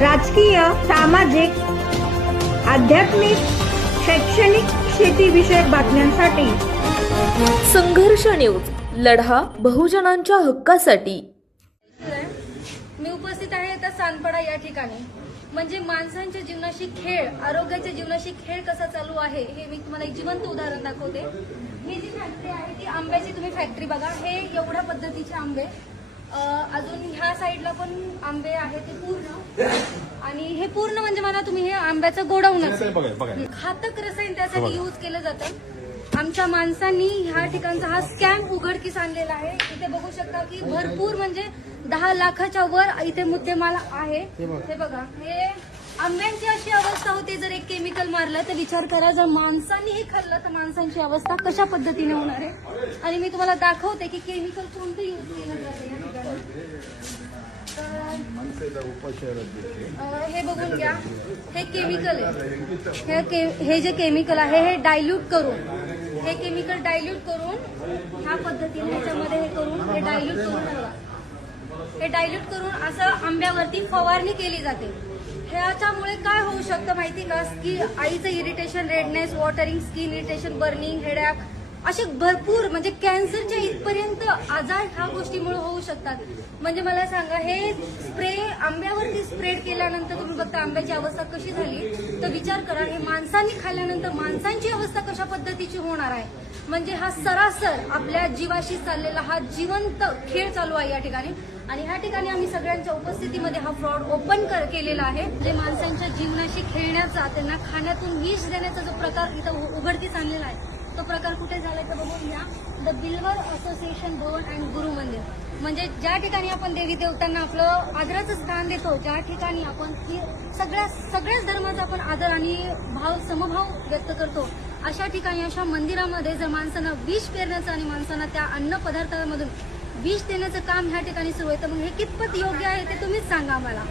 राजकीय, सामाजिक, आध्यात्मिक, शैक्षणिक, शेतीविषयक बातम्यांसाठी संघर्ष न्यूज, लढा बहुजनांच्या हक्कासाठी. मी उपस्थित आहे आता सानपाडा या ठिकाणी. म्हणजे माणसांच्या जीवनाशी खेळ, आरोग्याच्या जीवनाशी खेळ कसा चालू आहे हे मी तुम्हाला एक जिवंत उदाहरण दाखवते. ही जी फॅक्टरी आहे ती आंब्याची, तुम्ही फॅक्टरी बघा. हे एवढ्या पद्धतीचे आंबे, अजून ह्या साईडला पण आंबे आहेत ते पूर्ण, आणि हे पूर्ण म्हणजे मला तुम्ही हे आंब्याचं गोडाऊनच घातक रसायन त्यासाठी यूज केलं जातं. आमच्या माणसांनी ह्या ठिकाणचा हा स्कॅम उघडकीस आणलेला आहे. इथे बघू शकता की भरपूर म्हणजे 10 लाखाच्या वर इथे मुद्देमाल आहे. हे बघा, हे आंब्यांची अशी अवस्था होते. जर एक केमिकल मारलं तर विचार करा, जर माणसांनी हे खाल्लं तर माणसांची अवस्था कशा पद्धतीने होणार आहे. आणि मी तुम्हाला दाखवते की केमिकल कोणतं यूज केलं जातं या ठिकाणी. हे बघून घ्या, हे केमिकल आहे. हे जे केमिकल आहे हे डायल्यूट करून, हे केमिकल डायल्यूट करून ह्या पद्धतीने ह्याच्यामध्ये हे करून हे डायल्यूट करून ठेवा. हे डायल्यूट करून असं आंब्यावरती फवारणी केली जाते. ह्याच्यामुळे काय होऊ शकतं माहिती का, की आईचं irritation, redness, watering, skin irritation, burning, headache, असे भरपूर म्हणजे कॅन्सरच्या इथपर्यंत आजार ह्या गोष्टीमुळे होऊ शकतात. म्हणजे मला सांगा, हे स्प्रे आंब्यावरती स्प्रेड केल्यानंतर तुम्ही बघता आंब्याची अवस्था कशी झाली, तर विचार करा हे माणसांनी खाल्ल्यानंतर माणसांची अवस्था कशा पद्धतीची होणार आहे. म्हणजे हा सरासर आपल्या जीवाशी चाललेला हा जिवंत खेळ चालू आहे या ठिकाणी. आणि ह्या ठिकाणी आम्ही सगळ्यांच्या उपस्थितीमध्ये हा फ्रॉड ओपन केलेला आहे. जे माणसांच्या जीवनाशी खेळण्याचा, त्यांना खाण्यातून विष देण्याचा जो प्रकार इथं उघडकीस आणलेला आहे, तो प्रकार कुठे झालाय तर बघून घ्या. द बिल्वर असोसिएशन भवन अँड गुरु मंदिर. म्हणजे ज्या ठिकाणी आपण देवी देवतांना आपलं आदराचं स्थान देतो, ज्या ठिकाणी आपण सगळ्याच धर्माचा आपण आदर आणि समभाव व्यक्त करतो, अशा ठिकाणी, अशा मंदिरामध्ये जर माणसांना विष पेरण्याचं आणि माणसांना त्या अन्न पदार्थांमधून विष देण्याचं काम ह्या ठिकाणी सुरू आहे, तर मग हे कितपत योग्य आहे ते तुम्हीच सांगा आम्हाला.